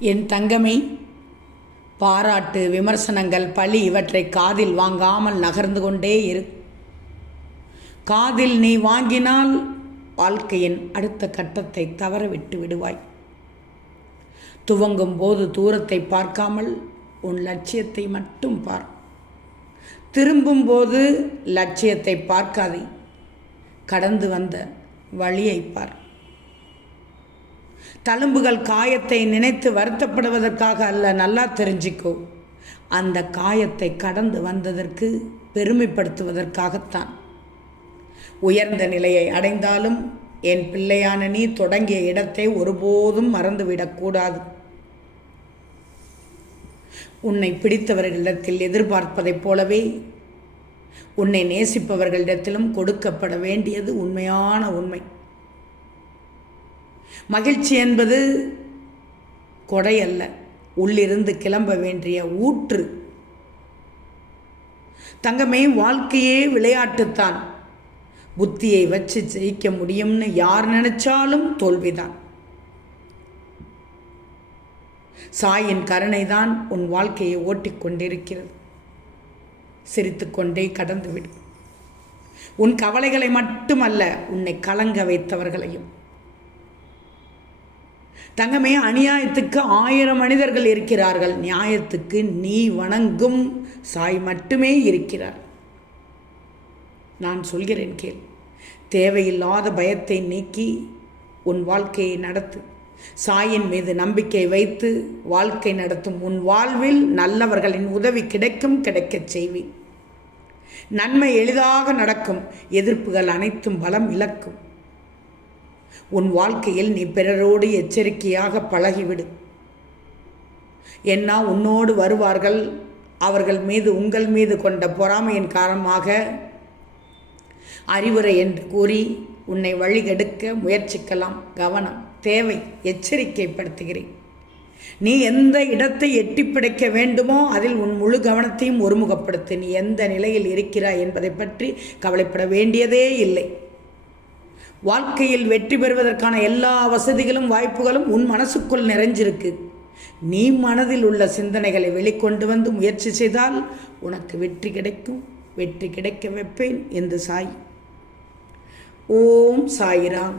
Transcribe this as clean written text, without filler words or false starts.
என் தங்கமே, பாராட்டு, விமர்சனங்கள், பழி இவற்றை காதில் வாங்காமல் நகர்ந்து கொண்டே இரு. காதில் நீ வாங்கினால் வாழ்க்கையின் அடுத்த கட்டத்தை தவற விட்டு விடுவாய். துவங்கும் போது தூரத்தை பார்க்காமல் உன் லட்சியத்தை மட்டும் பார். திரும்பும் போது லட்சியத்தை பார்க்காதே, கடந்து வந்த வழியை பார். தழும்புகள் காயத்தை நினைத்து வருத்தப்படுவதற்காக அல்ல, நல்லா தெரிஞ்சிக்கோ. அந்த காயத்தை கடந்து வந்ததற்கு பெருமைப்படுத்துவதற்காகத்தான். உயர்ந்த நிலையை அடைந்தாலும் என் பிள்ளையான நீ தொடங்கிய இடத்தை ஒருபோதும் மறந்துவிடக்கூடாது. உன்னை பிடித்தவர்களிடத்தில் எதிர்பார்ப்பதைப் போலவே உன்னை நேசிப்பவர்களிடத்திலும் கொடுக்கப்பட வேண்டியது உண்மையான உண்மை. மகிழ்ச்சி என்பது கொடை அல்ல, உள்ளிருந்து கிளம்ப வேண்டிய ஊற்று. தங்கமே, வாழ்க்கையே விளையாட்டுத்தான். புத்தியை வச்சு ஜெயிக்க முடியும்னு யார் நினைச்சாலும் தோல்விதான். சாயின் கருணைதான் உன் வாழ்க்கையை ஓட்டிக்கொண்டிருக்கிறது. சிரித்துக்கொண்டே கடந்துவிடும். உன் கவலைகளை மட்டுமல்ல, உன்னை கலங்க வைத்தவர்களையும். தங்கமே, அநியாயத்துக்கு 1000 மனிதர்கள் இருக்கிறார்கள், நியாயத்துக்கு நீ வணங்கும் சாய் மட்டுமே இருக்கிறார். நான் சொல்கிறேன் கேள். தேவையில்லாத பயத்தை நீக்கி உன் வாழ்க்கையை நடத்து. சாயின் மீது நம்பிக்கை வைத்து வாழ்க்கை நடத்தும் உன் வாழ்வில் நல்லவர்களின் உதவி கிடைக்கச் செய்வேன். நன்மை எளிதாக நடக்கும், எதிர்ப்புகள் அனைத்தும் பலம் இழக்கும். உன் வாழ்க்கையில் நீ பிறரோடு எச்சரிக்கையாக பழகிவிடு. ஏன்னா உன்னோடு வருவார்கள், அவர்கள் மீது உங்கள் மீது கொண்ட பொறாமையின் காரணமாக அறிவுரை என்று கூறி உன்னை வழிகெடுக்க முயற்சிக்கலாம். கவனம் தேவை, எச்சரிக்கைப்படுத்துகிறேன். நீ எந்த இடத்தை எட்டி பிடிக்க வேண்டுமோ அதில் உன் முழு கவனத்தையும் ஒருமுகப்படுத்து. நீ எந்த நிலையில் இருக்கிறாய் என்பதை பற்றி கவலைப்பட வேண்டியதே இல்லை. வாழ்க்கையில் வெற்றி பெறுவதற்கான எல்லா வசதிகளும் வாய்ப்புகளும் உன் மனசுக்குள் நிறைஞ்சிருக்கு. நீ மனதில் உள்ள சிந்தனைகளை வெளிக்கொண்டு வந்து முயற்சி செய்தால் உனக்கு வெற்றி கிடைக்கும். வெற்றி கிடைக்க வைப்பேன் என்று சாய். ஓம் சாய்ராம்.